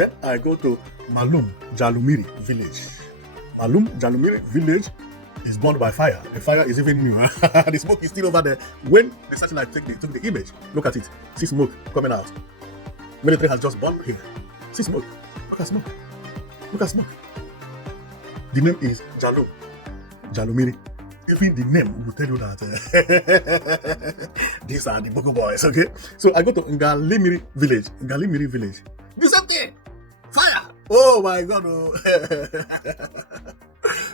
Then I go to Malum Jalumiri village. Malum Jalumiri village is burned by fire. The fire is even new. The smoke is still over there. When the satellite took the image, look at it. See smoke coming out. Military has just burned here. See smoke. Look at smoke. Look at smoke. The name is Jalumiri. Even the name will tell you that these are the Boko boys. Okay, so I go to Ngalimiri village. The same thing. Fire. Oh my God. Oh.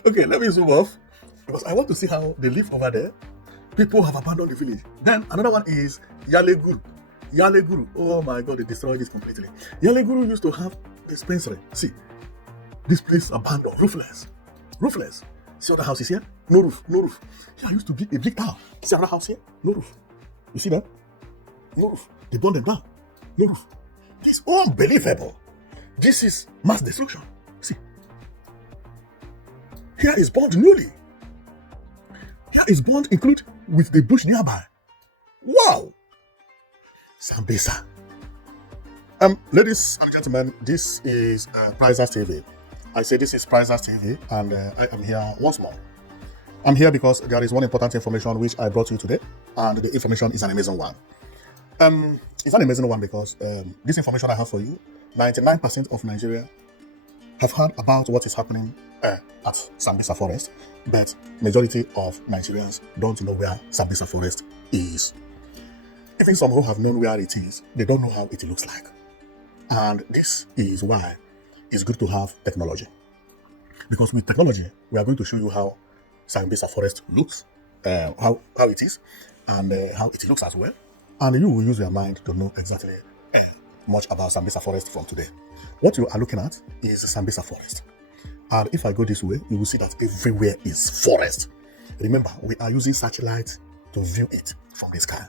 Okay, let me zoom off because I want to see how they live over there. People have abandoned the village. Then another one is Yaleguru. Oh my God, they destroyed this completely. Yaleguru used to have a dispensary. See, this place abandoned, roofless. See other houses here? No roof. Here used to be a big tower. See another house here? No roof. You see that? No roof. They burned them down. No roof. It's unbelievable. This is mass destruction. See. Here is burned newly. Here is burned include with the bush nearby. Wow. Sambisa. Ladies and gentlemen, this is Prizers TV. I say this is Prizers TV, and I am here once more. I'm here because there is one important information which I brought you today, and the information is an amazing one. It's an amazing one because this information I have for you, 99% of Nigeria have heard about what is happening at Sambisa Forest, but majority of Nigerians don't know where Sambisa Forest is. Even some who have known where it is, they don't know how it looks like. And this is why it's good to have technology. Because with technology, we are going to show you how Sambisa Forest looks, how it is, and how it looks as well. And you will use your mind to know exactly much about Sambisa Forest from today. What you are looking at is Sambisa Forest. And if I go this way, you will see that everywhere is forest. Remember, we are using satellite to view it from the sky.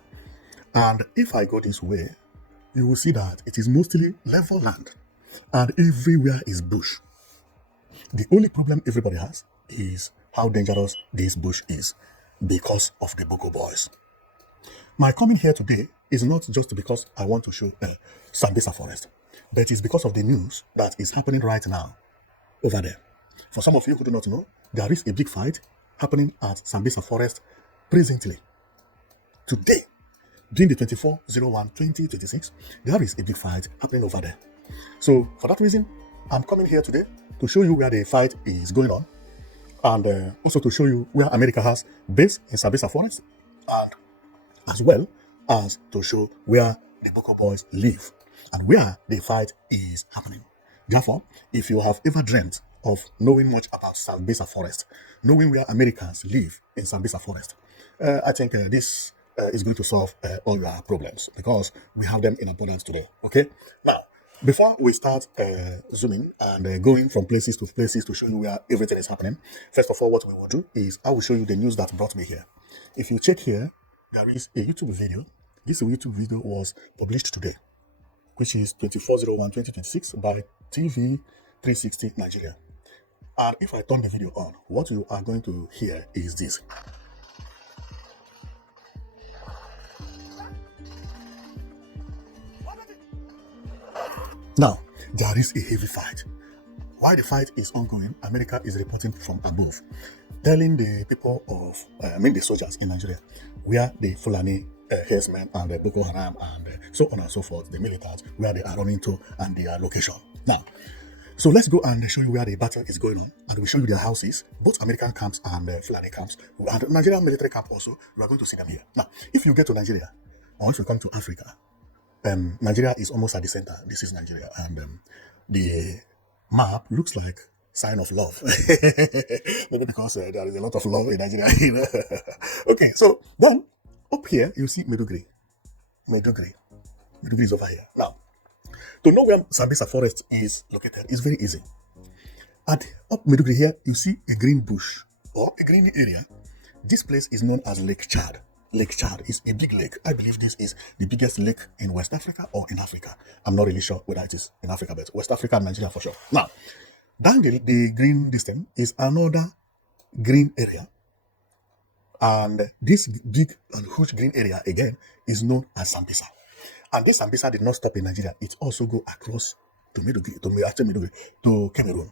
And if I go this way, you will see that it is mostly level land. And everywhere is bush. The only problem everybody has is how dangerous this bush is because of the Boko boys. My coming here today is not just because I want to show Sambisa Forest, but it's because of the news that is happening right now over there. For some of you who do not know, there is a big fight happening at Sambisa Forest presently. Today, during the 24/01/2026, there is a big fight happening over there. So for that reason, I'm coming here today to show you where the fight is going on, and also to show you where America has base in Sambisa Forest, and as well as to show where the Boko boys live and where the fight is happening. Therefore, if you have ever dreamt of knowing much about Sambisa Forest, knowing where Americans live in Sambisa Forest, I think this is going to solve all your problems because we have them in abundance today. Okay? Now, before we start zooming and going from places to places to show you where everything is happening, first of all, what we will do is I will show you the news that brought me here. If you check here, there is a YouTube video. This YouTube video was published today, which is 24/01/2026 by TV 360 Nigeria. And if I turn the video on, what you are going to hear is this. Now, there is a heavy fight. While the fight is ongoing, America is reporting from above, telling the people of, the soldiers in Nigeria, where the Fulani herdsmen and the Boko Haram and so on and so forth, the militants, where they are running to and their location. Now, so let's go and show you where the battle is going on, and we'll show you their houses, both American camps and Fulani camps, and Nigerian military camp also. We are going to see them here. Now, if you get to Nigeria, or if you come to Africa, Nigeria is almost at the center. This is Nigeria, and the map looks like sign of love. Maybe because there is a lot of love in Nigeria. Okay, so then up here you see Medugri. Medugri is over here. Now, to know where Sambisa Forest is located is very easy. At up Medugri here, you see a green bush or a green area. This place is known as Lake Chad. Lake Chad is a big lake. I believe this is the biggest lake in West Africa or in Africa. I'm not really sure whether it is in Africa, but West Africa and Nigeria for sure. Now, down the green distance is another green area. And this big and huge green area again is known as Sambisa. And this Sambisa did not stop in Nigeria. It also go across to Cameroon.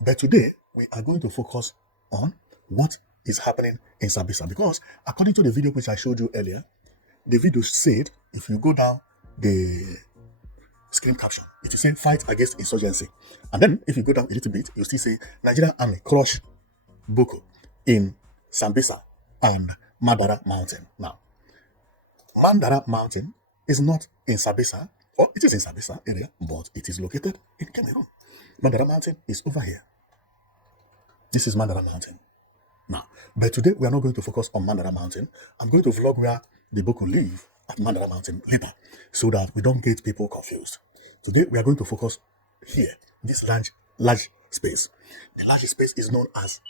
But today, we are going to focus on what is happening in Sambisa, because according to the video which I showed you earlier, the video said, if you go down the screen caption, it will say fight against insurgency. And then if you go down a little bit, you still say Nigerian army crush Boko in Sambisa and Mandara Mountain. Now, Mandara Mountain is not in Sambisa, or it is in Sambisa area, but it is located in Cameroon. Mandara Mountain is over here. This is Mandara Mountain. Now, but today we are not going to focus on Mandara Mountain. I'm going to vlog where the Boko live at Mandara Mountain later, so that we don't get people confused. Today we are going to focus here, this large space. The large space is known as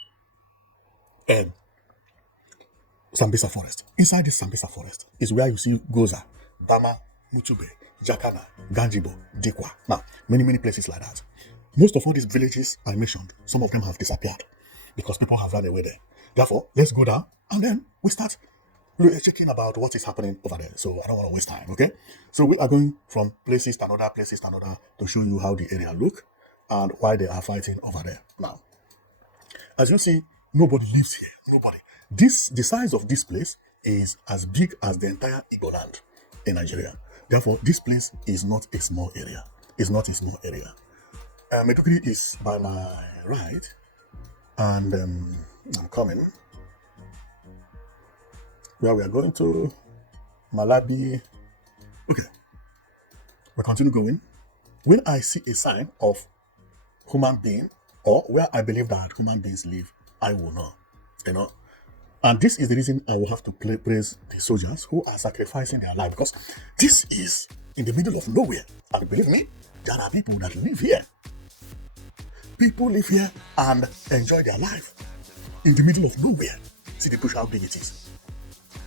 Sambisa Forest. Inside this Sambisa Forest is where you see Goza, Bama, Mutube, Jakana, Ganjibo, Dikwa. Now, many places like that. Most of all these villages I mentioned, some of them have disappeared because people have run away there. Therefore, let's go down and then we start checking about what is happening over there. So I don't want to waste time, okay? So we are going from places to another to show you how the area look and why they are fighting over there. Now, as you see, nobody lives here. Nobody. The size of this place is as big as the entire Igbo land in Nigeria. Therefore, this place is not a small area. It's not a small area. Meduguri is by my right, and I'm coming. Where we are going to Malabi. Okay, we continue going. When I see a sign of human being, or where I believe that human beings live, I will know. And this is the reason I will have to praise the soldiers who are sacrificing their life, because this is in the middle of nowhere. And believe me, there are people that live here. People live here and enjoy their life in the middle of nowhere. See the bush, how big it is.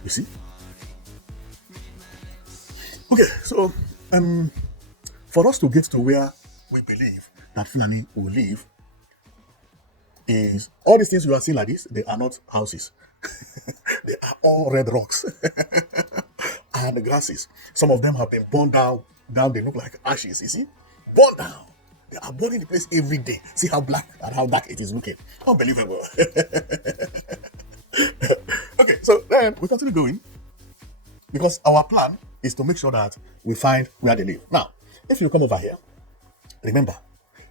You see? Okay, so for us to get to where we believe that Fulani will live, is all these things you are seeing like this, they are not houses. They are all red rocks and the grasses. Some of them have been burned down. They look like ashes, you see? Burned down. They are burning the place every day. See how black and how dark it is looking. Unbelievable. Okay, so then we continue going, because our plan is to make sure that we find where they live. Now, if you come over here, remember,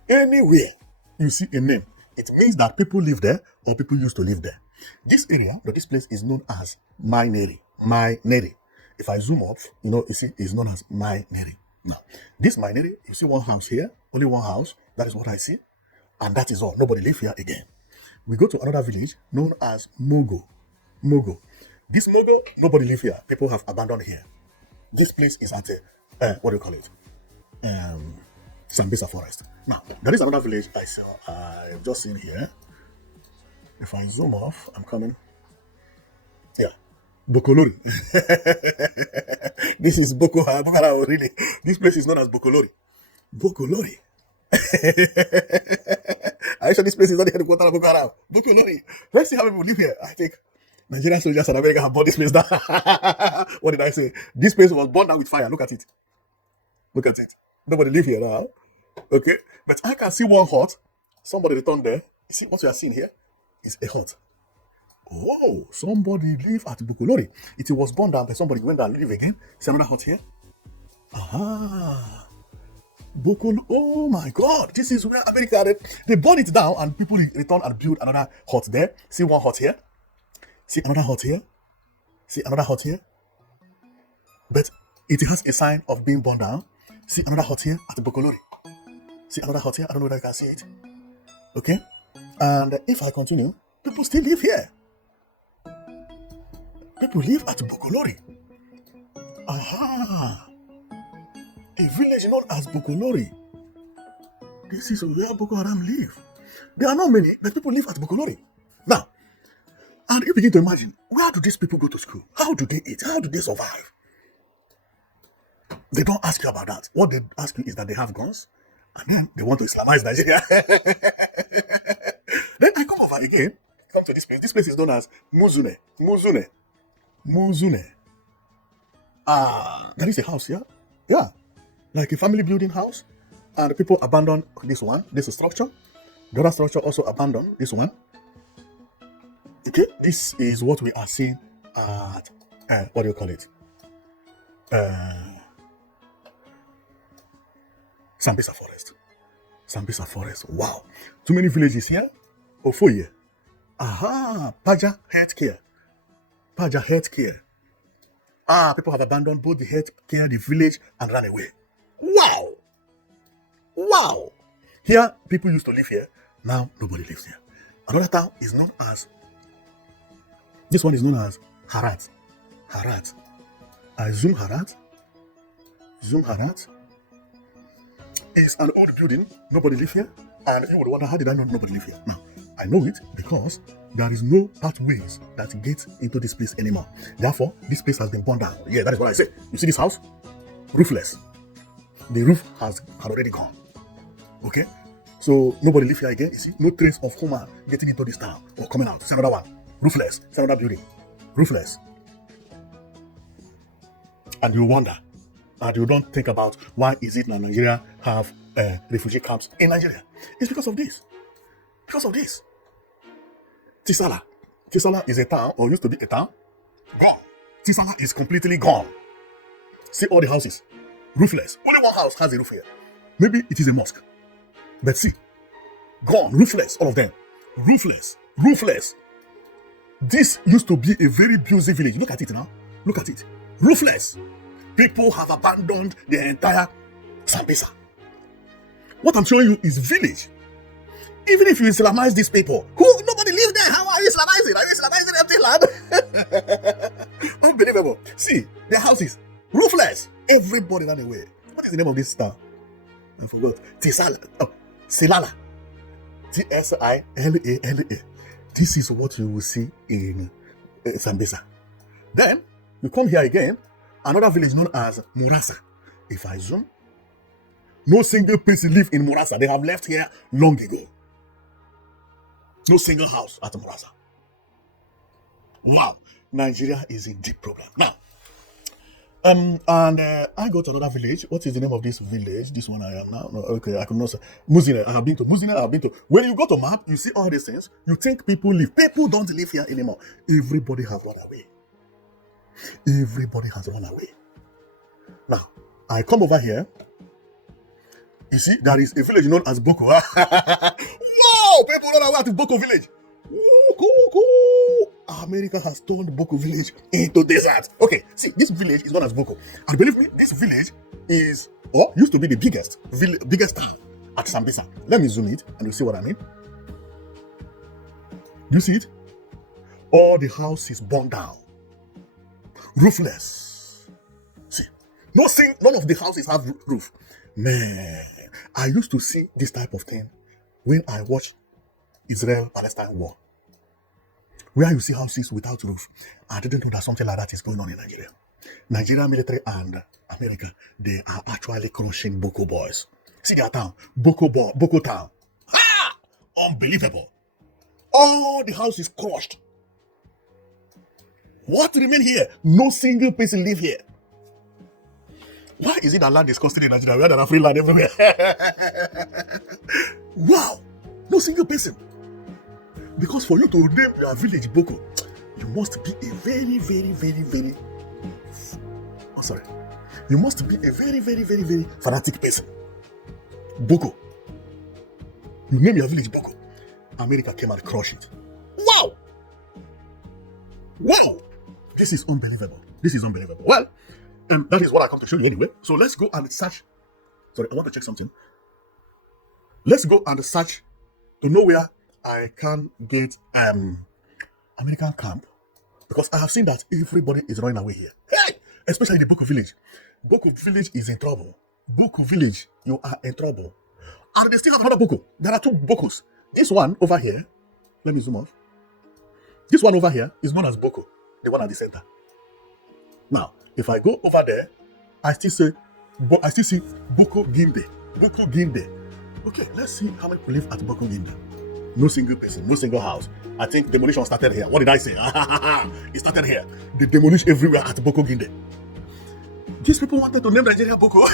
anywhere you see a name, it means that people live there or people used to live there. This area, this place is known as My Neri. If I zoom up, you see, it's known as My Neri. Now, this My Neri, you see one house here, only one house. That is what I see. And that is all. Nobody live here again. We go to another village known as Mogo. This Mogo, nobody live here. People have abandoned here. This place is at what do you call it? Sambisa Forest. Now, there is another village I've just seen here. If I zoom off, I'm coming. Yeah, Bokolori. This is Boko Haram, really. This place is known as Bokolori. Bokolori. I sure this place is not the headquarters of Boko Haram. Bokolori. Let's see how people live here. I think Nigerian soldiers and America have burned this place down. What did I say? This place was burned down with fire. Look at it. Look at it. Nobody live here now. Okay, but I can see one hut. Somebody returned there. You see what we are seeing here is a hut. Oh, somebody live at Bokolori. It was burned down, but somebody went down and live again. See another hut here. Aha. Bokolori. Oh my God. This is where America, they burned it down and people returned and built another hut there. See one hut here. See another hut here. See another hut here. But it has a sign of being burned down. See another hut here at Bokolori. See another hut here. I don't know whether I can see it. Okay. And if I continue, people still live here. People live at Bokolori. Aha. A village known as Bokolori. This is where Boko Haram live. There are not many, but people live at Bokolori. Now, and you begin to imagine, where do these people go to school? How do they eat? How do they survive? They don't ask you about that. What they ask you is that they have guns, and then they want to Islamize Nigeria. Then I come over again, come to this place. This place is known as Muzune. That is a house, yeah? Yeah. Like a family building house. And people abandon this one, this structure. The other structure also abandoned this one. Okay, this is what we are seeing at, what do you call it? Sambisa Forest. Sambisa Forest. Wow. Too many villages here. Ofoye. Aha. Paja Healthcare. Paja Healthcare. People have abandoned both the healthcare, the village, and ran away. Wow. Wow. Here, people used to live here. Now, nobody lives here. Another town is known as, this one is known as Harat. Harat. I zoom Harat. Zoom Harat. It's an old building. Nobody lives here. And you would wonder, how did I know nobody lives here? Now, I know it because there is no pathways that get into this place anymore. Therefore, this place has been burned down. Yeah, that is what I say. You see this house? Roofless. The roof had already gone. Okay? So, nobody lives here again. You see? No trace of human getting into this town or coming out. It's another one. Roofless. It's another building. Roofless. And you wonder, and you don't think about why is it that Nigeria have refugee camps in Nigeria. It's because of this. Because of this. Tisala. Tisala is a town, or used to be a town, gone. Tisala is completely gone. See all the houses. Roofless. Only one house has a roof here. Maybe it is a mosque. But see, gone. Roofless, all of them. Roofless. Roofless. This used to be a very busy village. Look at it now. Look at it. Roofless. People have abandoned the entire Sambisa. What I'm showing you is village. Even if you Islamize these people, nobody lives there. How are you Islamizing? Are you Islamizing empty land? Unbelievable. See, their houses, roofless. Everybody ran away. What is the name of this town? I forgot. Silala. T-S-I-L-A-L-A. This is what you will see in Sambisa. Then, you come here again, another village known as Murasa. If I zoom, no single person live in Murasa. They have left here long ago. No single house at Murasa. Wow. Nigeria is in deep problem. Now, I go to another village. What is the name of this village? This one I am now. No, okay, I could not say. Muzine. I have been to Muzine. I have been to. When you go to map, you see all these things. You think people live. People don't live here anymore. Everybody has run away. Everybody has run away. Now, I come over here. You see, there is a village known as Boko. Whoa! People run away to Boko village. Ooh, cool. America has turned Boko village into desert. Okay, see, this village is known as Boko. And believe me, this village is, or used to be the biggest town at Sambisa. Let me zoom it and you'll see what I mean. You see it? All the houses burned down. Roofless. See, none of the houses have roof. Man, I used to see this type of thing when I watched Israel-Palestine war, where you see houses without roof. I didn't know that something like that is going on in Nigeria. Nigerian military and America, they are actually crushing Boko boys. See their town, Boko town. Ha! Unbelievable. All the houses crushed. What remain here? No single person live here. Why is it that land is costing in Nigeria where there are free land everywhere? Wow! No single person. Because for you to name your village Boko, you must be a very, very, very, very... Oh, sorry. You must be a very, very, very, very fanatic person. Boko. You name your village Boko. America came and crushed it. Wow! Wow! This is unbelievable. This is unbelievable. Well, that is what I come to show you anyway. So let's go and search. Sorry, I want to check something. Let's go and search to know where I can get American camp, because I have seen that everybody is running away here. Hey! Especially the Boko village. Boko village is in trouble. Boko village, you are in trouble. And they still have another Boko. There are two Bokos. This one over here, let me zoom off. This one over here is known as Boko, the one at the center. Now, if I go over there, I still see Boko Ginde. Boko Ginde. Okay, let's see how many people live at Boko Ginde. No single person, no single house. I think demolition started here. What did I say? It started here. They demolish everywhere at Boko Ginde. These people wanted to name Nigeria Boko.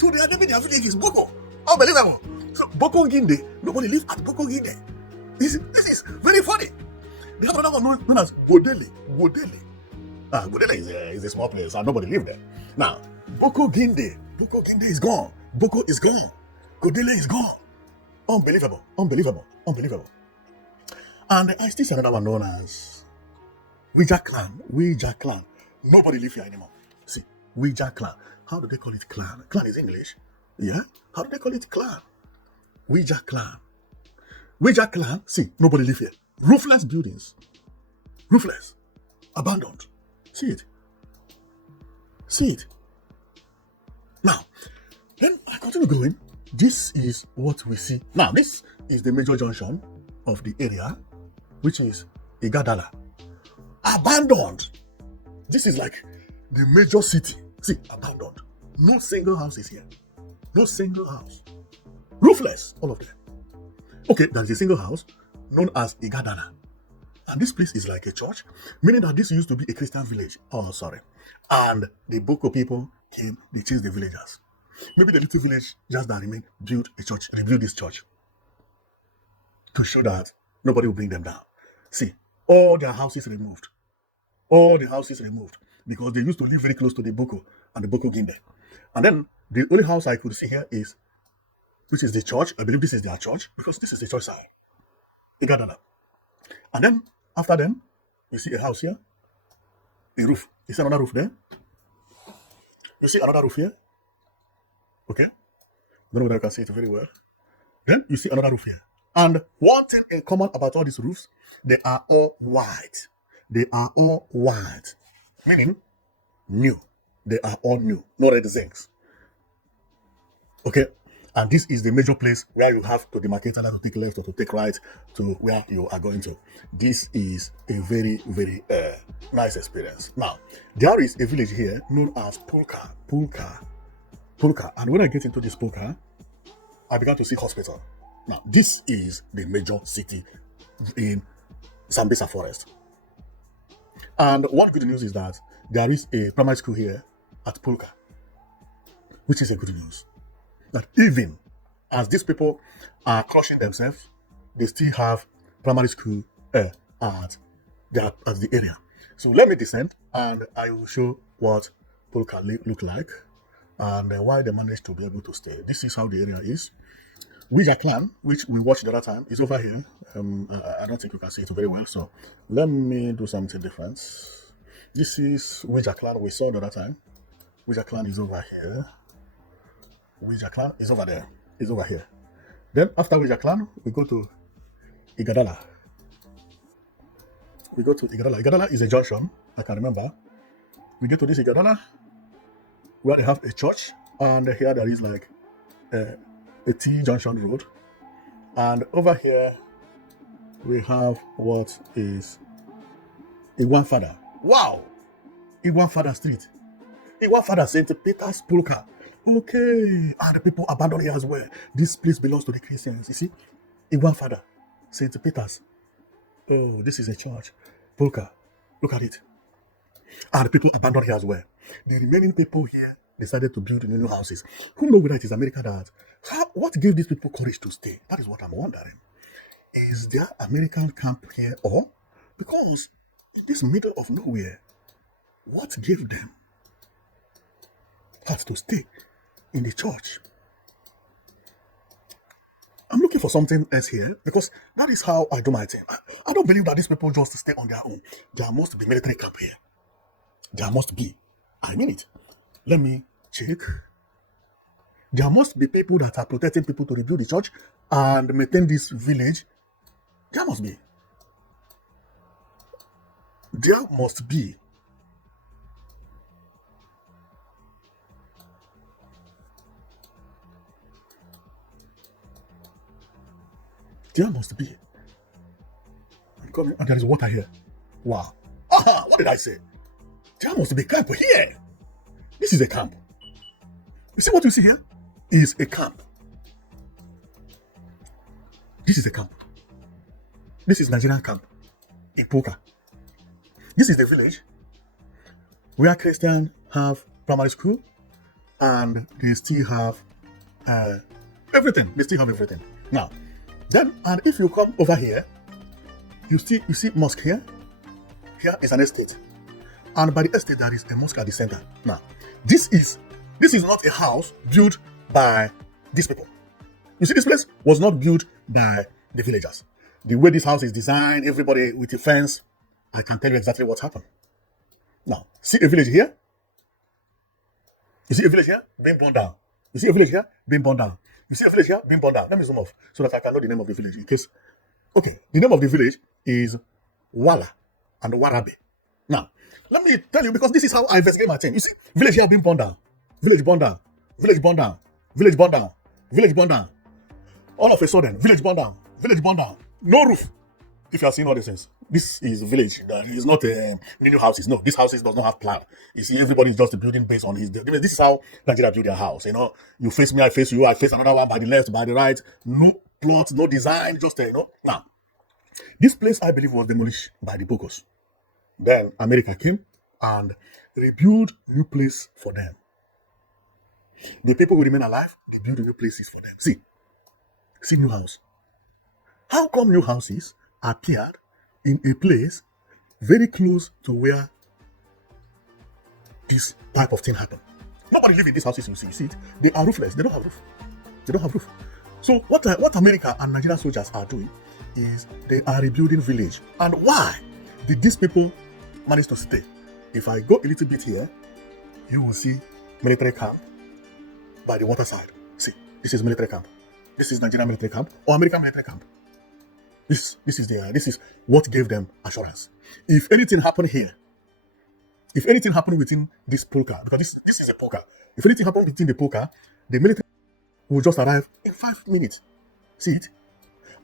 So they are naming their village is Boko. Unbelievable. So Boko Ginde, nobody lives at Boko Ginde. This is very funny. They have another one known as Godele. Godele. Godele is a small place and nobody lives there. Now, Boko Ginde is gone. Boko is gone. Godele is gone. Unbelievable. And I still see another one known as Ouija clan. Ouija clan. Nobody lives here anymore. See, Ouija clan. How do they call it clan? Clan is English. Yeah? How do they call it clan? Ouija clan. Ouija clan. See, nobody lives here. Roofless buildings. Roofless. Abandoned. See it. Now, then I continue going. This is what we see. Now, this is the major junction of the area, which is Igadala. Abandoned. This is like the major city. See, abandoned. No single house is here. No single house. Roofless, all of them. Okay, there is a single house known as Igadala. And this place is like a church, meaning that this used to be a Christian village. Oh, sorry. And the Boko people came, they chased the villagers. Maybe the little village just that remained built a church, rebuilt this church to show that nobody will bring them down. See, all their houses removed. All the houses removed because they used to live very close to the Boko and the Boko Gimbe. And then the only house I could see here is, which is the church. I believe this is their church because this is the church side. Igadala. And then after them, you see a house here, a roof. You see another roof there? You see another roof here? Okay. I don't know whether I can see it very well. Then you see another roof here. And one thing in common about all these roofs, they are all white. They are all white. Meaning, new. They are all new. No red zincs. Okay. And this is the major place where you have to demarcate either to take left or to take right to where you are going to. This is a very, very nice experience. Now, there is a village here known as Pulka. And when I get into this Pulka, I began to see hospital. Now, this is the major city in Sambisa forest. And one good news is that there is a primary school here at Pulka, which is a good news. That even as these people are crushing themselves, they still have primary school at the area. So let me descend and I will show what Pulka look like and why they managed to be able to stay. This is how the area is. Ouija clan, which we watched the other time, is over here. I don't think you can see it very well, so let me do something different. This is Ouija clan we saw the other time. Ouija clan is over here. Ouija clan is over there. It's over here. Then after Ouija clan, we go to Igadala. Igadala is a junction, I can remember. We get to this Igadala, where they have a church, and here there is like a T-junction road. And over here, we have what is Igwanfada. Wow! Igwanfada Street. Igwanfada St. Peter's Pulka. Okay, and the people abandoned here as well. This place belongs to the Christians. You see, Igwanfada, St. Peter's. Oh, this is a church. Pulka, look at it. And the people abandoned here as well. The remaining people here decided to build new houses. Who knows whether it is America that? What gave these people courage to stay? That is what I'm wondering. Is there American camp here, or because in this middle of nowhere, what gave them heart to stay in the church? I'm looking for something else here because that is how I do my thing. I don't believe that these people just stay on their own. There must be military camp here. There must be. I mean it. Let me check. There must be people that are protecting people to rebuild the church and maintain this village. There must be. There must be. There must be. I'm coming, and there is water here. Wow. Aha! What did I say? There must be camp here. This is a camp. You see what you see here? Is a camp. This is a camp. This is Nigerian camp in Pulka. This is the village where Christians have primary school and they still have everything. They still have everything. Now, then, and if you come over here, you see mosque here. Here is an estate, and by the estate there is a mosque at the center. Now, this is not a house built by these people. You see, this place was not built by the villagers. The way this house is designed, everybody with a fence, I can tell you exactly what happened. Now, see a village here? You see a village here being burned down. You see a village here being burned down. You see a village here being burned down. Let me zoom off so that I can know the name of the village in case. Okay, the name of the village is Wala and Warabe. Now, let me tell you, because this is how I investigate my thing. You see, village here being burned down. Village burned down. Village burned down. Village burned down. Village burned down. All of a sudden, village burned down. Village burned down. No roof. If you are seeing all these things, this is village. That is not new houses. No, these houses does not have plan. You see, everybody is just building based on his. This is how Nigeria build their house. You know, you face me, I face you, I face another one by the left, by the right. No plot, no design, just Now, this place I believe was demolished by the Bokos. Then America came and rebuilt new place for them. The people who remain alive, they build new places for them. See new house. How come new houses appeared in a place very close to where this type of thing happened? Nobody live in these houses. You see it. They are roofless. They don't have roof. They don't have roof. So what America and Nigerian soldiers are doing is they are rebuilding village. And why did these people manage to stay? If I go a little bit here, you will see military camp by the waterside. See, this is military camp. This is Nigerian military camp or American military camp. This is what gave them assurance. If anything happened here, if anything happened within this Pulka, because this is a Pulka, if anything happened within the Pulka, the military will just arrive in 5 minutes. See it?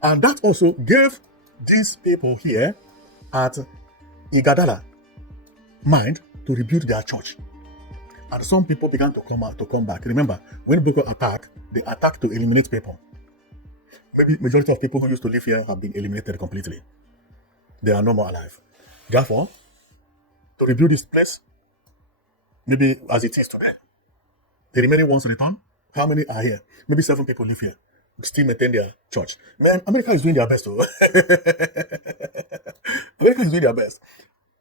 And that also gave these people here at Igadala mind to rebuild their church. And some people began to come back. Remember, when Boko attacked, they attacked to eliminate people. Maybe majority of people who used to live here have been eliminated completely. They are no more alive. Therefore, to rebuild this place, maybe as it is today, the remaining ones return. How many are here? Maybe 7 people live here, still maintain their church. Man, America is doing their best, though. America is doing their best.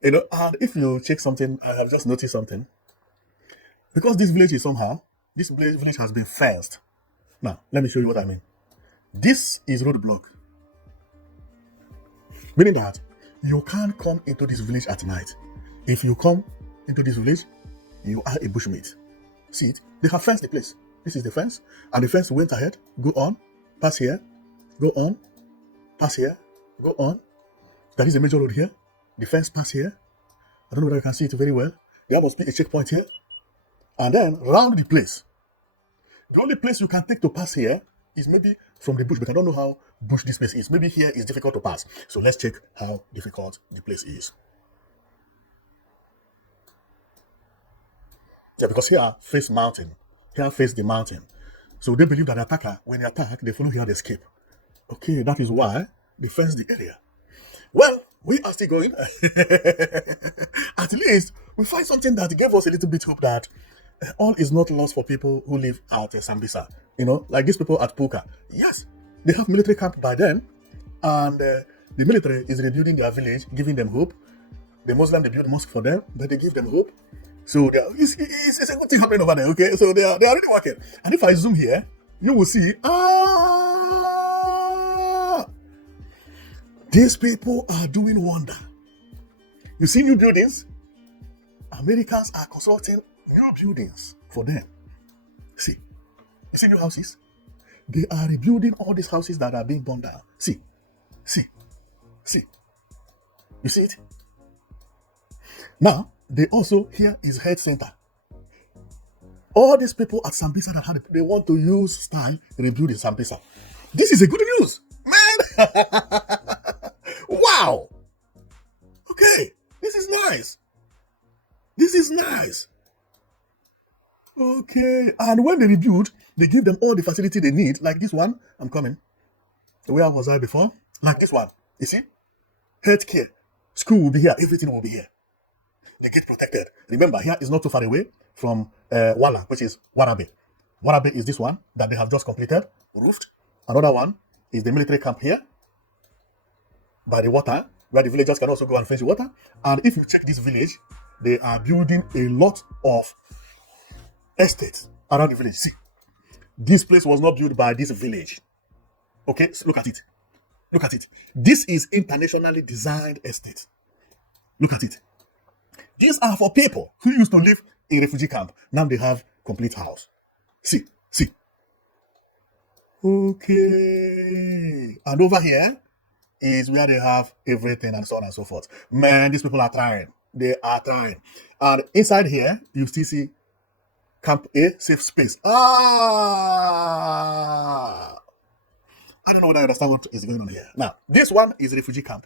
And if you check something, I have just noticed something. Because this village has been fenced. Now, let me show you what I mean. This is roadblock. Meaning that you can't come into this village at night. If you come into this village, you are a bushmate. See it? They have fenced the place. This is the fence. And the fence went ahead. Go on. Pass here. Go on. Pass here. Go on. There is a major road here. The fence pass here. I don't know whether you can see it very well. There must be a checkpoint here. And then round the place. The only place you can take to pass here is maybe from the bush, but I don't know how bush this place is. Maybe here is difficult to pass. So let's check how difficult the place is. Yeah, because here face mountain. Here face the mountain. So they believe that the attacker, when they attack, they follow here to escape. Okay, that is why they fence the area. Well, we are still going. At least we find something that gave us a little bit hope that all is not lost for people who live at Sambisa. Like these people at Pulka. Yes, they have military camp by then, and the military is rebuilding their village, giving them hope. The Muslim, they build mosque for them, but they give them hope. So it's a good thing happening over there, okay? So they are already working. And if I zoom here, you will see, these people are doing wonder. You see new buildings? Americans are constructing new buildings for them. See, you see new houses? They are rebuilding all these houses that are being burned down. See. You see it? Now, they also, here is health center. All these people at Sambisa that had, they want to use style rebuild in Sambisa. This is a good news, man. Wow. Okay, this is nice. Okay, and when they rebuild, they give them all the facility they need. Like this one, I'm coming. Where was I before? Like this one, you see? Healthcare, school will be here, everything will be here. the gate protected. Remember, here is not too far away from Wala, which is Warabe. Warabe is this one that they have just completed, roofed. Another one is the military camp here by the water, where the villagers can also go and fetch water. And if you check this village, they are building a lot of estates around the village. See, this place was not built by this village. Okay, so look at it. Look at it. This is internationally designed estate. Look at it. These are for people who used to live in refugee camp. Now they have complete house. See, see. Okay. And over here is where they have everything and so on and so forth. Man, these people are trying. They are trying. And inside here, you still see Camp A, safe space. I don't know whether I understand what is going on here. Now, this one is refugee camp.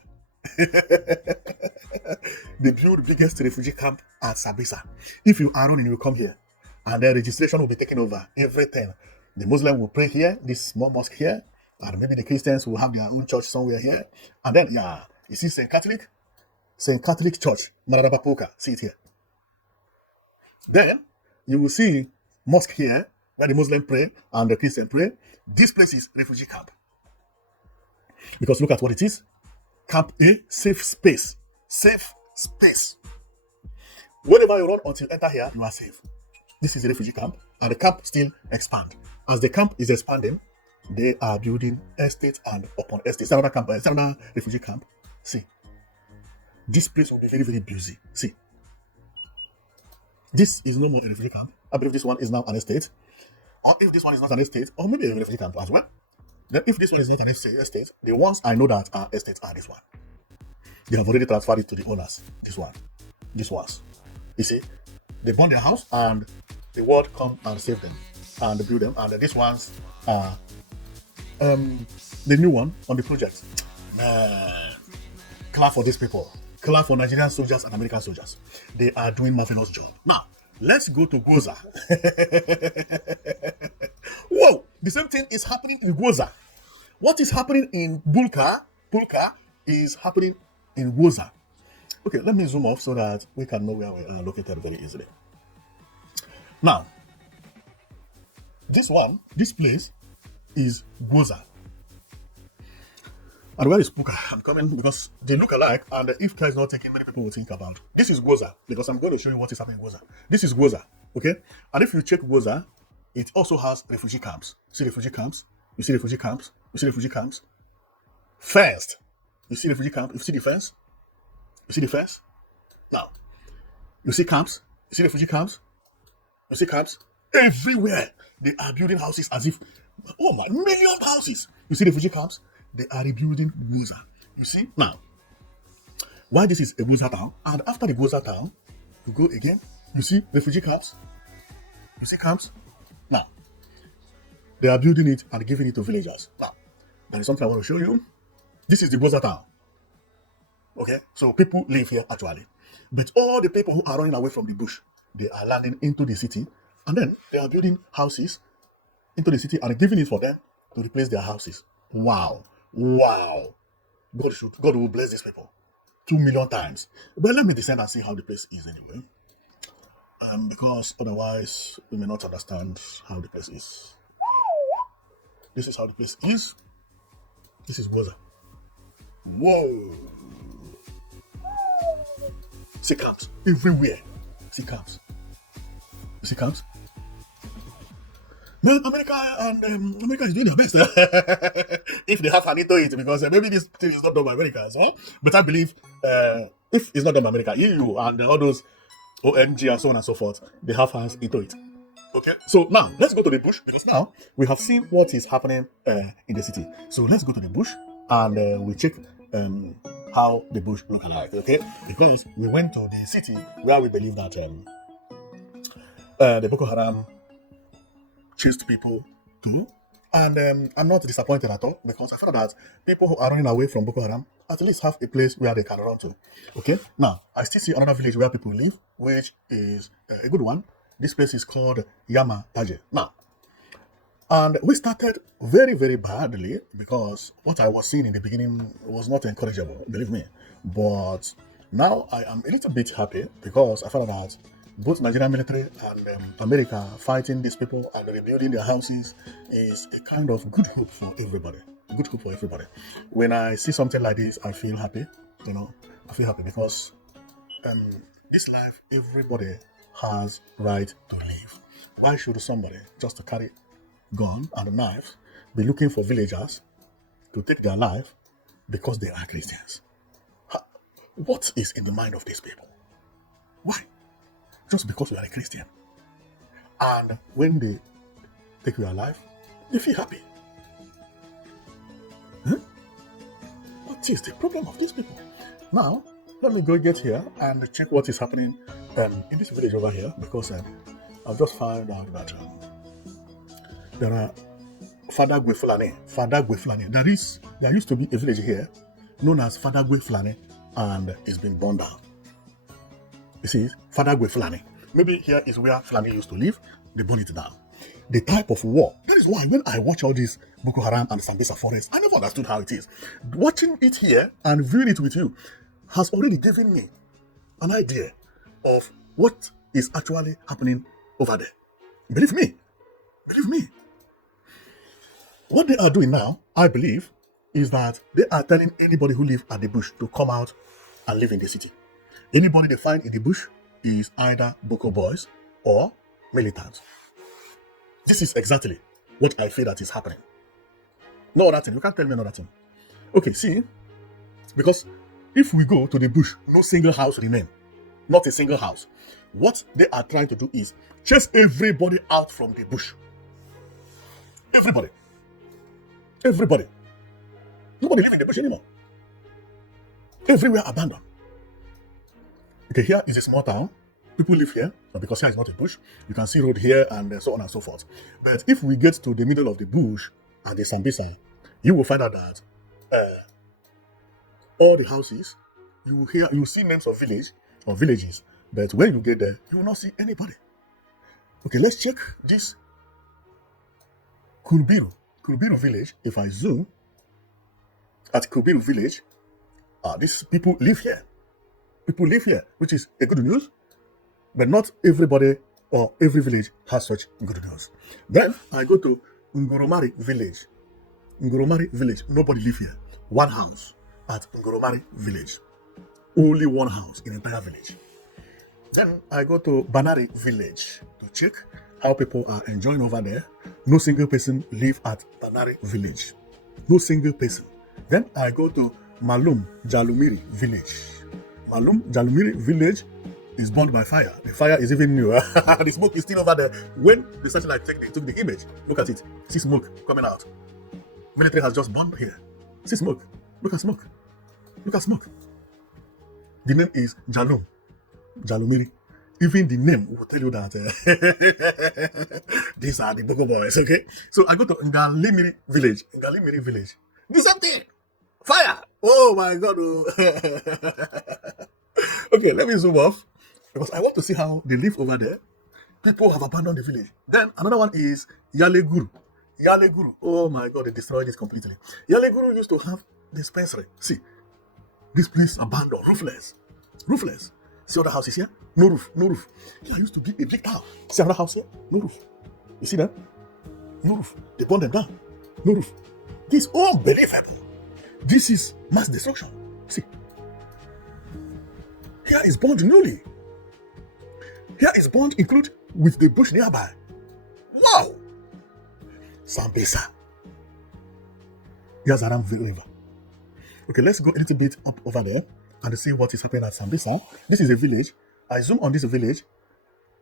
They build biggest refugee camp at Sambisa. If you are running, you will come here. And then registration will be taken over. Everything. The Muslim will pray here, this small mosque here. And maybe the Christians will have their own church somewhere here. And then, yeah, you see St. Catholic Church, Mandara Pulka. See it here. Then, you will see mosque here, where the Muslim pray and the Christian pray. This place is refugee camp. Because look at what it is. Camp A, safe space. Safe space. Whenever you run until you enter here, you are safe. This is a refugee camp, and the camp still expand. As the camp is expanding, they are building estates and upon estates. Another camp, another refugee camp. See, this place will be very, very busy. See, this is no more a refugee camp. I believe this one is now an estate. Or if this one is not an estate, or maybe a refugee camp as well. Then if this one is not an estate, the ones I know that are estates are this one. They have already transferred it to the owners. This one. These ones. You see, they burn their house and the world come and save them and build them. And these ones are the new one on the project. Man, clap for these people. Clap for Nigerian soldiers and American soldiers. They are doing marvelous job. Now, let's go to Goza. Whoa! The same thing is happening in Goza. What is happening in Pulka is happening in Goza. Okay, let me zoom off so that we can know where we are located very easily. Now, this place is Goza. And where is Pulka? I'm coming because they look alike, and if care is not taken, many people will think about. This is Goza, because I'm going to show you what is happening in Goza. This is Goza, okay? And if you check Goza, it also has refugee camps. See refugee camps? You see refugee camps? You see refugee camps? First, you see refugee camp? You see the fence? You see the fence? Now, you see camps? You see refugee camps? You see camps? Everywhere, they are building houses as if, oh my, million houses. You see refugee camps? They are rebuilding Goza. You see? Now, why this is a Goza town, and after the Goza town, you go again, you see refugee camps? You see camps? Now, they are building it and giving it to villagers. Now, there is something I want to show you. This is the Goza town. Okay? So people live here actually. But all the people who are running away from the bush, they are landing into the city, and then they are building houses into the city and giving it for them to replace their houses. Wow. Wow. God will bless these people 2 million times. But let me descend and see how the place is anyway. Because otherwise we may not understand how the place is. This is how the place is. This is Goza. Whoa. See camps everywhere. See camps. You see camps? Well, America is doing their best. If they have an into it, because maybe this thing is not done by Americans, huh? But I believe if it's not done by America, EU and all those OMG and so on and so forth, they have hands into it. Okay, so now let's go to the bush, because now we have seen what is happening in the city. So let's go to the bush and we check how the bush look like. Okay, because we went to the city where we believe that the Boko Haram chased people too, and I'm not disappointed at all, because I feel that people who are running away from Boko Haram at least have a place where they can run to. Okay, now I still see another village where people live, which is a good one. This place is called Yama Taje. Now, and we started very, very badly, because what I was seeing in the beginning was not encourageable, believe me. But Now I am a little bit happy because I found out that both Nigerian military and America fighting these people and rebuilding their houses is a kind of good hope for everybody. Good hope for everybody. When I see something like this, I feel happy. I feel happy because um, this life, everybody has right to live. Why should somebody just to carry gun and a knife be looking for villagers to take their life because they are Christians? What is in the mind of these people? Why? Just because you are a Christian. And when they take your life, they feel happy. What is the problem of these people? Now, let me go get here and check what is happening in this village over here, because I've just found out that there are Fadagwe Fulani. There used to be a village here known as Fadagwe Fulani, and it's been burned down. You see, Fadagwe Fulani. Maybe here is where Fulani used to live. They burned it down. The type of war. That is why when I watch all these Boko Haram and Sambisa forests, I never understood how it is. Watching it here and viewing it with you has already given me an idea of what is actually happening over there. Believe me. What they are doing now, I believe, is that they are telling anybody who live at the bush to come out and live in the city. Anybody they find in the bush is either Boko boys or militants. This is exactly what I feel that is happening. No other thing. You can't tell me another thing. Okay, see, because if we go to the bush, no single house remain. Not a single house. What they are trying to do is chase everybody out from the bush. Everybody. Nobody live in the bush anymore. Everywhere abandoned. Okay, here is a small town. People live here, but because here is not a bush, you can see road here and so on and so forth. But if we get to the middle of the bush and the Sambisa, you will find out that all the houses, you will see names of villages, but when you get there, you will not see anybody. Okay, let's check this Kulbiru village. If I zoom at Kulbiru village, these people live here. Which is a good news, but not everybody or every village has such good news. Then I go to Ngoromari village. Nobody live here. One house at Ngoromari village. Only one house in the entire village. Then I go to Banari village to check how people are enjoying over there. No single person live at Banari village. No single person. Then I go to Malum Jalumiri village. Malum Jalumiri village is burned by fire. The fire is even new. The smoke is still over there. When the satellite took the image, look at it. See smoke coming out. Military has just burned here. See smoke. Look at smoke. The name is Jalumiri. Even the name will tell you that these are the Boko boys, okay? So I go to Ngalimiri village. The same thing. Fire! Oh my God. Okay, let me zoom off because I want to see how they live over there. People have abandoned the village. Then another one is Yaleguru. Oh my God, they destroyed it completely. Yaleguru used to have dispensary. See, this place abandoned, roofless. See other houses here? No roof. Here used to be a big town. See another house here? No roof. You see that? No roof. They burned them down. No roof. This is unbelievable. This is mass destruction. See. Here is burned newly. Here is burned include with the bush nearby. Wow! Sambisa. Here's Aram River. Okay, let's go a little bit up over there and see what is happening at Sambisa. This is a village. I zoom on this village.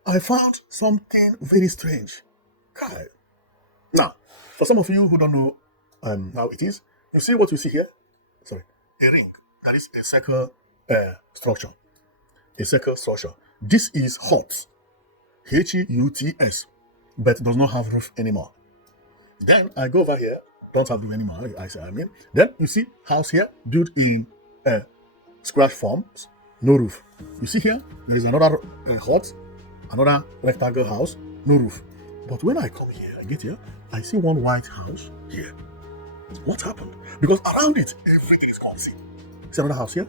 I found something very strange. God. Now, for some of you who don't know how it is, you see what you see here? Sorry, a ring. That is a circle structure. A circle structure. This is huts. Huts, but does not have roof anymore. Then I go over here. Don't have roof anymore. Then you see house here built in square forms, no roof. You see here, there is another hut, another rectangle house, no roof. But when I come here, I get here, I see one white house here. What happened? Because around it, everything is gone. See another house here?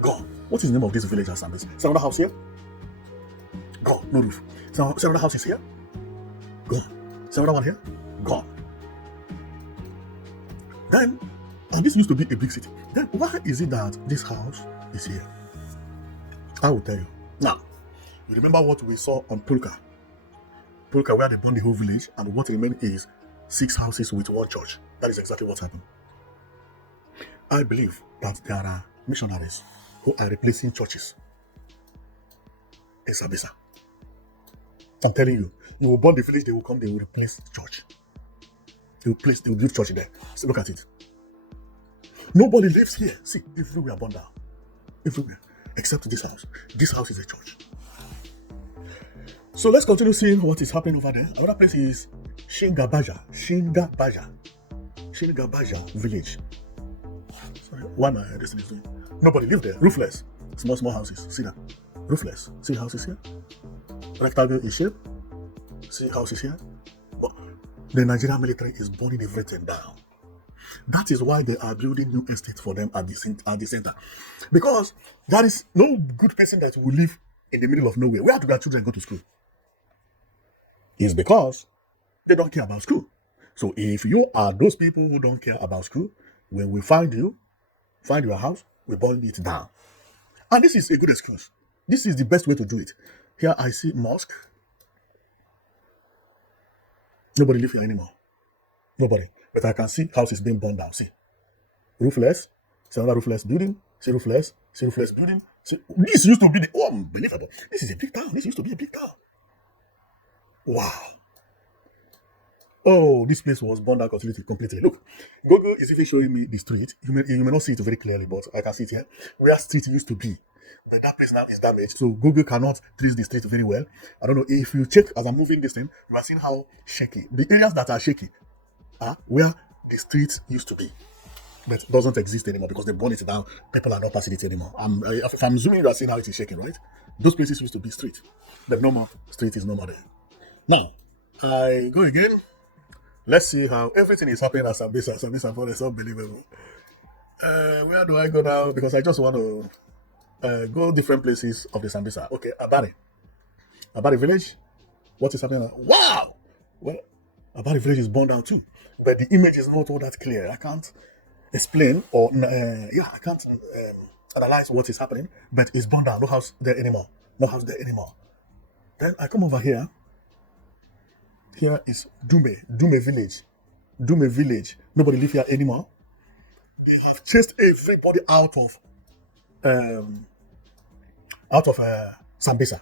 Gone. What is the name of this village at Sambisa? Is another house here? Gone. No roof. Is another house is here? Gone. Is another one here? Gone. Then, and this used to be a big city. Then why is it that this house is here? I will tell you. Now, you remember what we saw on Pulka? Pulka, where they burned the whole village, and what remained is 6 houses with 1 church. That is exactly what happened. I believe that there are missionaries who are replacing churches in Sambisa. I'm telling you, you will burn the village, they will come, they will replace church. They will build church there. So look at it. Nobody lives here. See, everywhere burned down. Everywhere. Except this house. This house is a church. So let's continue seeing what is happening over there. Another place is Shingabaja village. Sorry, why am I this is doing? Nobody lived there. Roofless. Small houses. See that? Roofless. See houses here? Rectangle in shape. See houses here? Well, the Nigerian military is burning everything down. That is why they are building new estates for them at the center. Because there is no good person that will live in the middle of nowhere. Where do their children go to school? It's because they don't care about school. So if you are those people who don't care about school, when we find your house, we burn it down. And this is a good excuse. This is the best way to do it. Here I see mosque. Nobody live here anymore. Nobody. But I can see houses being burned down. See. Roofless. See another roofless building. See roofless. See roofless building. See. This used to be unbelievable. This is a big town. This used to be a big town. Wow. Oh, this place was burned down completely. Look, Google is even showing me the street. You may not see it very clearly, but I can see it here. Where street used to be. But that place now is damaged, so Google cannot trace the street very well. I don't know if you check as I'm moving this thing, you are seeing how shaky. The areas that are shaky are where the street used to be, but doesn't exist anymore because they burn it down. People are not passing it anymore. If I'm zooming, you are seeing how it is shaking, right? Those places used to be street. The normal street is no more there. Now, I go again. Let's see how everything is happening at Sambisa. Sambisa is unbelievable. Where do I go now? Because I just want to go different places of the Sambisa. Okay, Abari village. What is happening now? Wow! Well, Abari village is burned down too. But the image is not all that clear. I can't explain or, I can't analyze what is happening. But it's burned down. No house there anymore. Then I come over here. Here is Dume village. Nobody live here anymore. They have chased everybody out of Sambisa.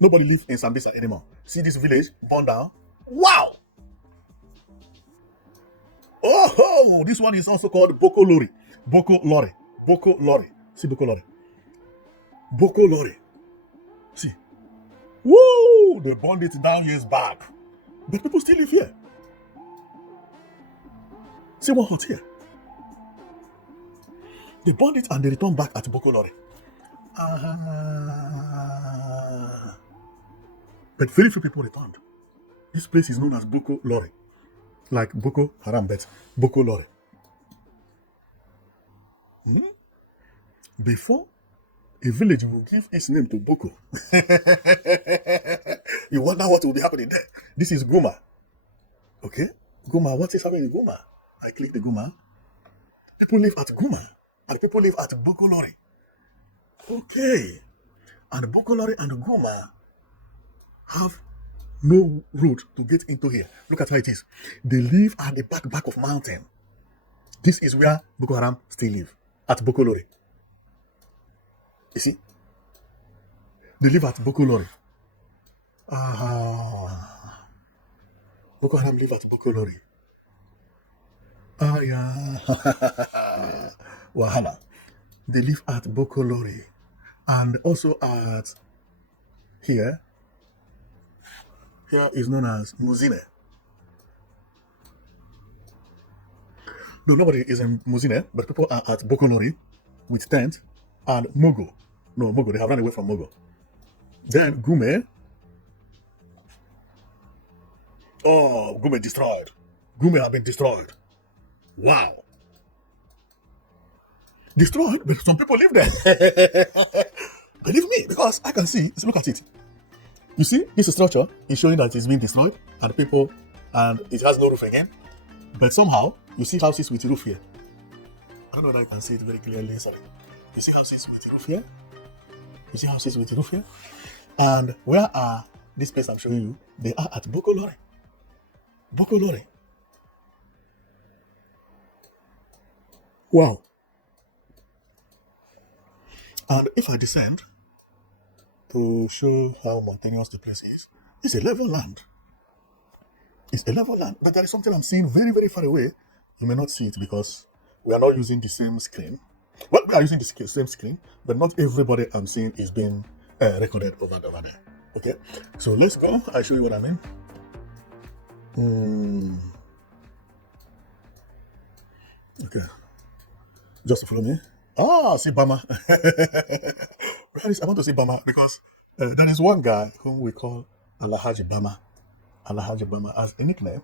Nobody live in Sambisa anymore. See this village burned down. Wow! Oh, this one is also called Boko Lori. See Boko Lori. See. Woo! They burned it down years back. But people still live here. See what hot here. They burned it and they returned back at Boko Lori. But very few people returned. This place is known as Boko Lori. Like Boko Haram, but Boko Lori. Before a village will give its name to Boko, you wonder what will be happening there. This is Guma. Okay? Guma, what is happening in Guma? I click the Guma. People live at Guma. And people live at Boko Lori. Okay. And Boko Lori and Guma have no road to get into here. Look at how it is. They live at the back of mountain. This is where Boko Haram still live. At Boko Lori. You see? They live at Boko Lori. Boko Haram live at Boko Lori. Yeah. Wahala. They live at Boko Lori. And also at here. Here is known as Muzine. No, nobody is in Muzine, but people are at Boko Lori with tent and Mogo. No, Mogo, they have run away from Mogo. Then Gume. Oh, Gume destroyed. Gume have been destroyed. Wow. destroyed, but some people live there. Believe me, because I can see. Look at it. You see, this structure is showing that it's been destroyed, and people, and it has no roof again. But somehow, you see houses with roof here. I don't know if I can see it very clearly. Sorry. You see houses with roof here. You see houses with roof here. And where are this place I'm showing you? They are at Bokolore. Bokolore. Wow. And if I descend to show how mountainous the place is, it's a level land. It's a level land. But there is something I'm seeing very, very far away. You may not see it because we are not using the same screen. Well, we are using the same screen, but not everybody I'm seeing is being recorded over there. Okay, so let's go. I'll show you what I mean. Okay, just follow me. Ah, see Bama. I want to see Bama because there is one guy whom we call Alhaji Bama. Alhaji Bama as a nickname.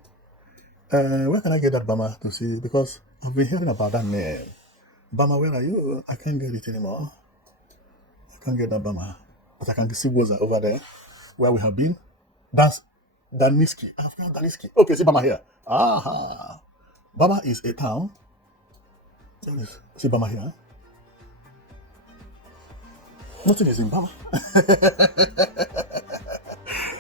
Where can I get that Bama to see? Because I've been hearing about that name. Bama, where are you? I can't get it anymore. I can't get that Bama. But I can see Goza over there, where we have been. That's Daniski. I've got Daniski. Okay, see Bama here. Aha. Bama is a town. See Bama here. Nothing is in Bama.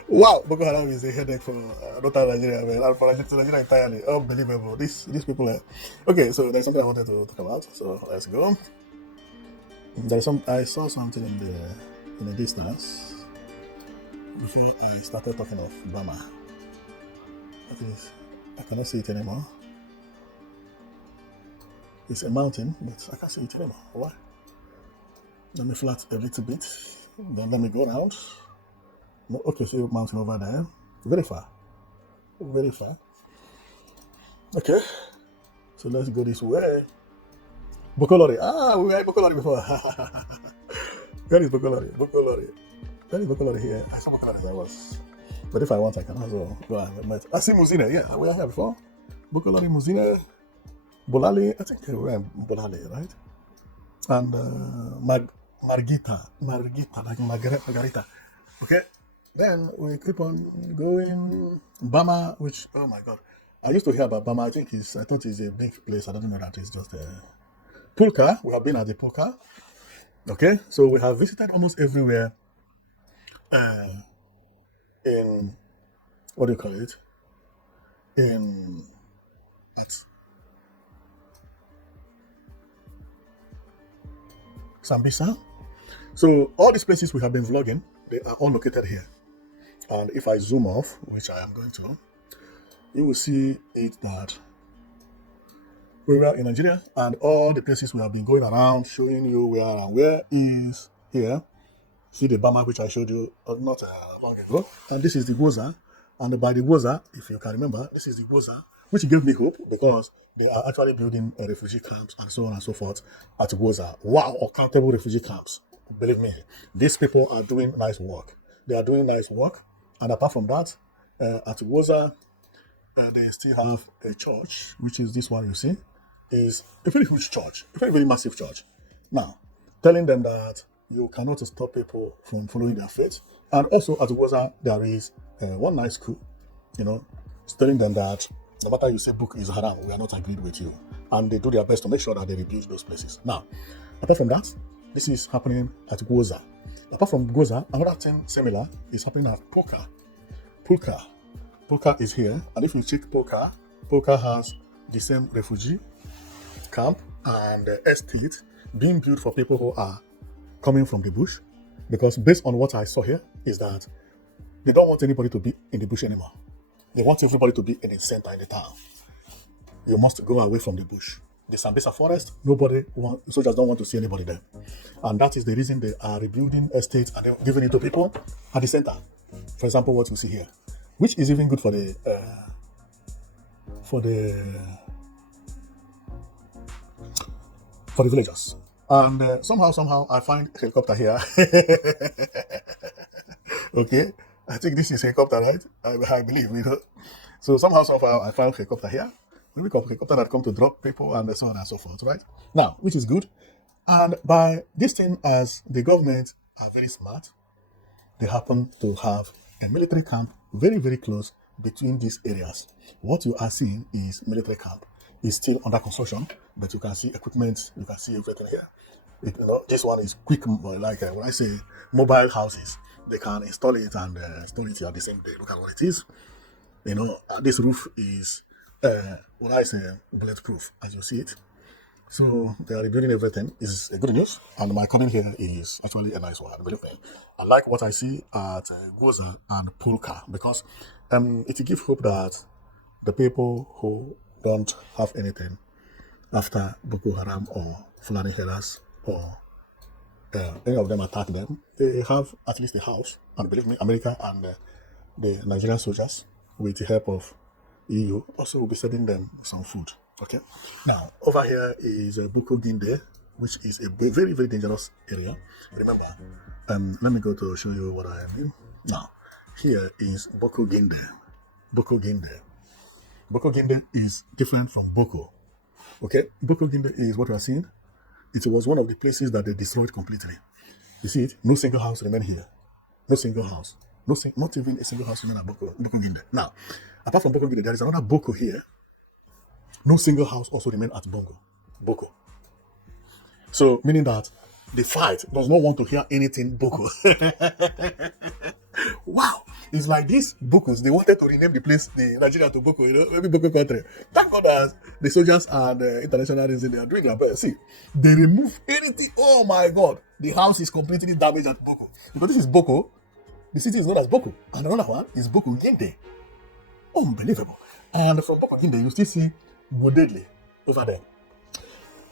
Wow, Boko Haram is a headache for not Nigeria, man, and for Nigeria entirely. Unbelievable. These people are... Okay, so there's something I wanted to talk about. So let's go. I saw something in the distance before I started talking of Bama. I cannot see it anymore. It's a mountain, but I can't see it anymore. Why? Let me flat a little bit. Then let me go around. No, okay, so mountain over there. Very far. Very far. Okay. So let's go this way. Bokolore. Ah, we were at Bokolore before. Where is Bokolore? Bokolore. Where is Bokolore here? I saw Bokolore there was. But if I want, I can also go and I see Muzina. Yeah, we are here before. Bokolore, Muzina, Bolali. I think we were in Bolali, right? And Margita, like Margarita. Okay. Then we keep on going. Bama, which, oh my God, I used to hear about Bama. I thought it's a big place. I don't know that it's just a Pulka. We have been at the Pulka. Okay, so we have visited almost everywhere. In what do you call it? At Sambisa. So all these places we have been vlogging, they are all located here. And if I zoom off, which I am going to, you will see it that we were in Nigeria and all the places we have been going around showing you where is here. See the Bama which I showed you not long ago. And this is the Goza. And by the Goza, if you can remember, this is the Goza, which gave me hope because they are actually building refugee camps and so on and so forth at Goza. Wow, uncountable refugee camps. Believe me, these people are doing nice work. They are doing nice work. And apart from that, at Goza, they still have a church, which is this one you see, is a very huge church, a very, very massive church. Now, telling them that you cannot stop people from following their faith. And also at Goza, there is one nice school, telling them that no matter you say book is haram, we are not agreed with you. And they do their best to make sure that they rebuild those places. Now, apart from that, this is happening at Goza. Apart from Goza, another thing similar is happening at Pulka. Pulka is here, and if you check Pulka has the same refugee camp and estate being built for people who are coming from the bush. Because based on what I saw here, is that they don't want anybody to be in the bush anymore. They want everybody to be in the center in the town. You must go away from the bush. The Sambisa forest, soldiers don't want to see anybody there. And that is the reason they are rebuilding estates and giving it to people at the center. For example, what you see here, which is even good for the villagers. And somehow I find helicopter here. Okay, I think this is helicopter, right? I believe, So somehow I find helicopter here. Maybe helicopter that come to drop people and so on and so forth, right? Now, which is good. And by this thing, as the government are very smart, they happen to have a military camp very, very close between these areas. What you are seeing is military camp. It's still under construction, but you can see equipment, you can see everything here. This one is quick, like when I say mobile houses, they can install it and store it here the same day. Look at what it is. This roof is, when I say bulletproof, as you see it. So they are rebuilding everything. Is a good news, and my coming here is actually a nice one. Believe me, I like what I see at Goza and Pulka because it gives hope that the people who don't have anything after Boko Haram or Fulani Hellas or any of them attack them, they have at least a house. And believe me, America and the Nigerian soldiers, with the help of EU, also will be sending them some food. Okay. Now, over here is Boko Ginde, which is a very, very dangerous area. Remember, let me go to show you what I mean. Now, here is Boko Ginde. Boko Ginde. Boko Ginde is different from Boko. Okay, Boko Ginde is what we are seeing. It was one of the places that they destroyed completely. You see it? No single house remain here. No single house. Not even a single house remain at Boko Ginde. Now, apart from Boko Ginde, there is another Boko here. No single house also remain at Boko. So, meaning that the fight does not want to hear anything Boko. Wow! It's like these Bokos, they wanted to rename the place, the Nigeria to Boko, maybe Boko country. Thank God that the soldiers and the internationalists, they are doing their best. See, they remove anything. Oh my God! The house is completely damaged at Boko. Because this is Boko, the city is known as Boko. And another one is Boko Ginde. Unbelievable. And from Boko Ginde, you still see Godedli over there.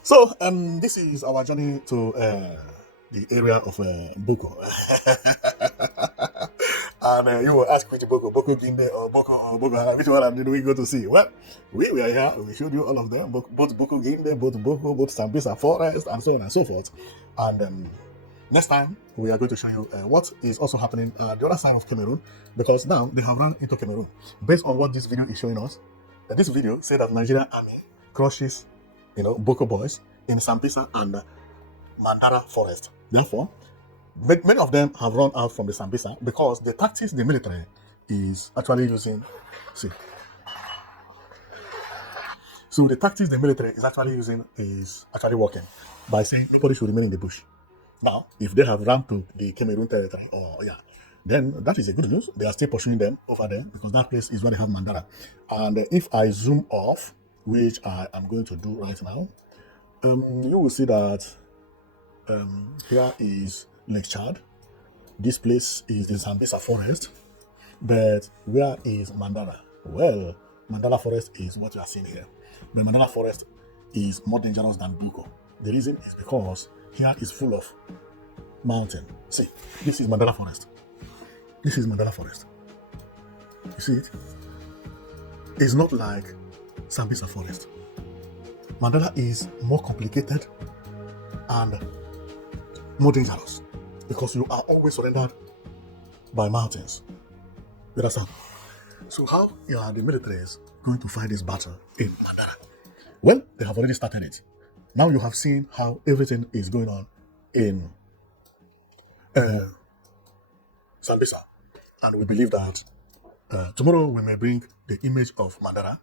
So, this is our journey to the area of Boko. And you will ask which Boko Ginde or Boko Haram, which one did we go to see? Well, we were here, we showed you all of them, both Boko Ginde, both Boko, both Sambisa Forest, and so on and so forth. And next time, we are going to show you what is also happening at the other side of Cameroon, because now they have run into Cameroon. Based on what this video is showing us, this video said that Nigerian army crushes, Boko boys in Sambisa and Mandara forest. Therefore, many of them have run out from the Sambisa because the tactics the military is actually using. So the tactics the military is actually working by saying nobody should remain in the bush. Now, if they have run to the Cameroon territory, then that is a good news. They are still pursuing them over there because that place is where they have Mandara. And if I zoom off, which I am going to do right now, you will see that here is Lake Chad. This place is the Sambisa forest. But where is Mandara? Well, Mandara forest is what you are seeing here. The Mandara forest is more dangerous than Boko. The reason is because here is full of mountain. See, this is Mandara forest. This is Mandara forest. You see it? It's not like Sambisa forest. Mandara is more complicated and more dangerous because you are always surrendered by mountains. You understand? So how are the militaries going to fight this battle in Mandara? Well, they have already started it. Now you have seen how everything is going on in Sambisa. And we believe that tomorrow we may bring the image of Mandara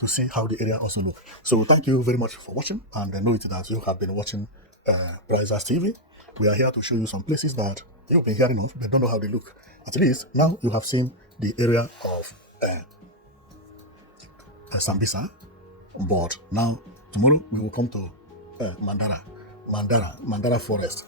to see how the area also looks. So thank you very much for watching, and I know it that you have been watching Prizers TV. We are here to show you some places that you've been hearing of but don't know how they look. At least now you have seen the area of Sambisa, but now tomorrow we will come to Mandara Forest.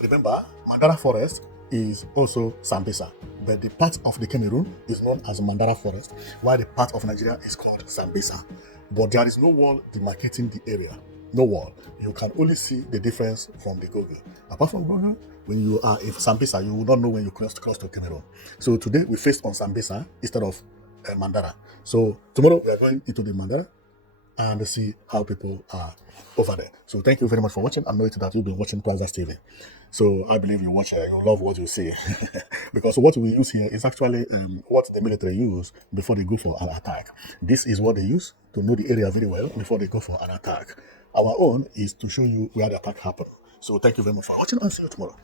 Remember, Mandara Forest is also Sambisa, but the part of the Cameroon is known as Mandara Forest, while the part of Nigeria is called Sambisa. But there is no wall demarcating the area. No wall. You can only see the difference from the Google. Apart from Google, when you are in Sambisa, you will not know when you cross to Cameroon. So today we faced on Sambisa instead of Mandara. So tomorrow we are going into the Mandara and see how people are over there. So thank you very much for watching. I know it that you've been watching Prizers TV. So I believe you watch, you love what you see. Because what we use here is actually what the military use before they go for an attack. This is what they use to know the area very well before they go for an attack. Our own is to show you where the attack happened. So thank you very much for watching and see you tomorrow.